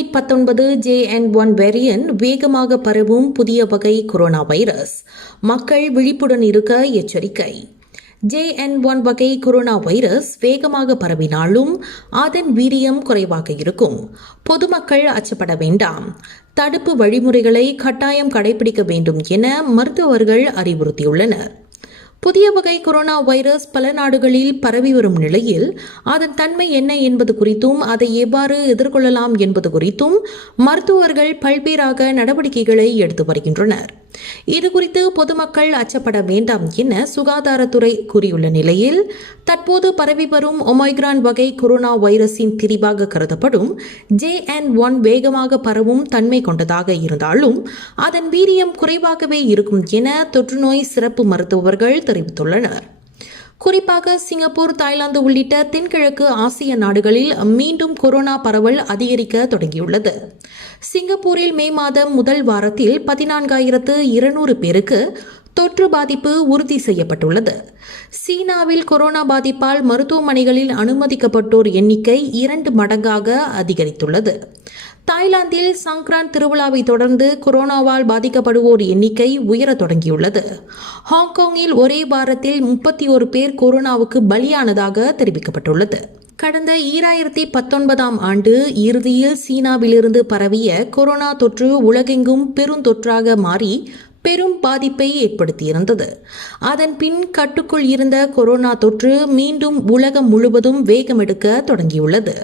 COVID-19 JN.1 variant வேகமாக பரவும் புதிய வகை கொரோனா வைரஸ். மக்கள் விழிப்புடன் இருக்க எச்சரிக்கை. JN.1 வகை கொரோனா வைரஸ் வேகமாக பரவினாலும் அதன் வீரியம் குறைவாக இருக்கும். பொதுமக்கள் அச்சப்பட வேண்டாம். தடுப்பு வழிமுறைகளை கட்டாயம் கடைபிடிக்க வேண்டும் என மருத்துவர்கள் அறிவுறுத்தியுள்ளனர். புதிய வகை கொரோனா வைரஸ் பல நாடுகளில் பரவி வரும் நிலையில் அதன் தன்மை என்ன என்பது குறித்தும் அதை எவ்வாறு எதிர்கொள்ளலாம் என்பது குறித்தும் மருத்துவர்கள் பல்வேறாக நடவடிக்கைகளை எடுத்து வருகின்றனர். இதுகுறித்து பொதுமக்கள் அச்சப்பட வேண்டாம் என சுகாதாரத்துறை கூறியுள்ள நிலையில் தற்போது பரவி வரும் ஒமைக்ரான் வகை கொரோனா வைரஸின் திரிபாக கருதப்படும் JN.1 வேகமாக பரவும் தன்மை கொண்டதாக இருந்தாலும் அதன் வீரியம் குறைவாகவே இருக்கும் என தொற்றுநோய் சிறப்பு மருத்துவர்கள் தெரிவித்துள்ளனர். குறிப்பாக சிங்கப்பூர், தாய்லாந்து உள்ளிட்ட தென்கிழக்கு ஆசிய நாடுகளில் மீண்டும் கொரோனா பரவல் அதிகரிக்க தொடங்கியுள்ளது. சிங்கப்பூரில் மே மாதம் முதல் வாரத்தில் 14,200 பேருக்கு தொற்று பாதிப்பு உறுதி செய்யப்பட்டுள்ளது. சீனாவில் கொரோனா பாதிப்பால் மருத்துவமனைகளில் அனுமதிக்கப்பட்டோர் எண்ணிக்கை 2 மடங்காக அதிகரித்துள்ளது. தாய்லாந்தில் சங்கராந்த் திருவிழாவை தொடர்ந்து கொரோனாவால் பாதிக்கப்படுவோர் எண்ணிக்கை உயரத் தொடங்கியுள்ளது. ஹாங்காங்கில் ஒரே வாரத்தில் 31 பேர் கொரோனாவுக்கு பலியானதாக தெரிவிக்கப்பட்டுள்ளது. கடந்த 2019ஆம் ஆண்டு இறுதியில் சீனாவிலிருந்து பரவிய கொரோனா தொற்று உலகெங்கும் பெருந்தொற்றாக மாறி பெரும் பாதிப்பை ஏற்படுத்தியிருந்தது. அதன் பின் கட்டுக்குள் இருந்த கொரோனா தொற்று மீண்டும் உலகம் முழுவதும் வேகமெடுக்க தொடங்கியுள்ளது.